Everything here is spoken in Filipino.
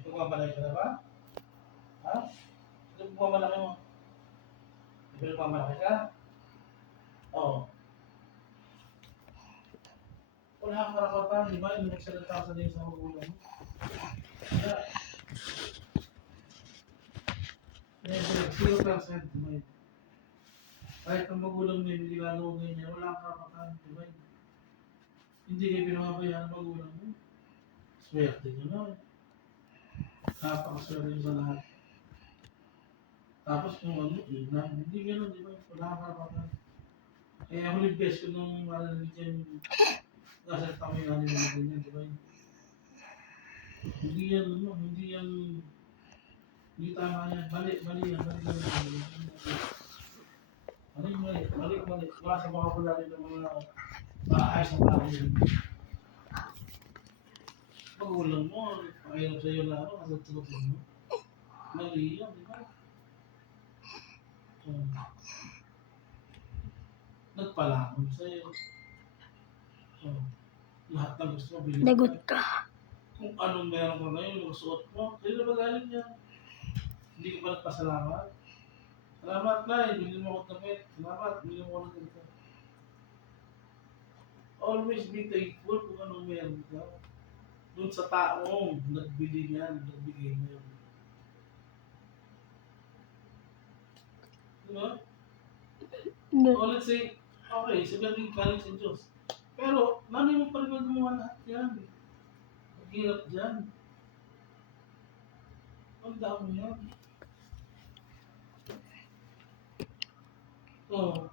Nagpagmamalaki ka na ba? Ha? Nagpagmamalaki mo? Nagpagmamalaki ka? Oo. Wala kang karapatan, di ba? Yung nagsalita ka sa din sa magulang mo. Kaya, 0%, di ba? Kahit ang magulang mo yung nilalaro ganyan, wala kang karapatan, di ba? Hindi kayo pinababayaan ng magulang mo. Swerte nyo na. Napakaswerte nyo sa lahat. Tapos kung ano, inang, hindi gano'n, di ba? Wala kang karapatan. Kaya huling best ko nung marinig yan, nasa kami namin mga ganyan, di ba? Hindi yan, ano, hindi tama yan. Mali yan. Mali. Wala sa vocabulary ng mga maayos na tao yun. Magulang mo, pakailan sa'yo na ako, nasa tulogin mo. Mali yan, di ba? Nagpalamon sa'yo. Lahat ng gusto mo, bilhin Lagot ka. ka. Kung anong meron ka ngayon, yung suot mo, sa'yo na ba galing yan? Hindi ka pa nagpasalamat? Salamat, Lai. Bilhin mo ako ng damit. Salamat, bilhin mo ako ng ganito. Always be thankful kung anong meron ka. Doon sa taong nagbili niyan, nagbigay niyan. Diba? Hindi. O let's say, okay, sabihin galing sa Diyos. Pero, nanay mo pa rin gumawa lahat yan. Maghirap dyan. Tandaan mo yan. Oh,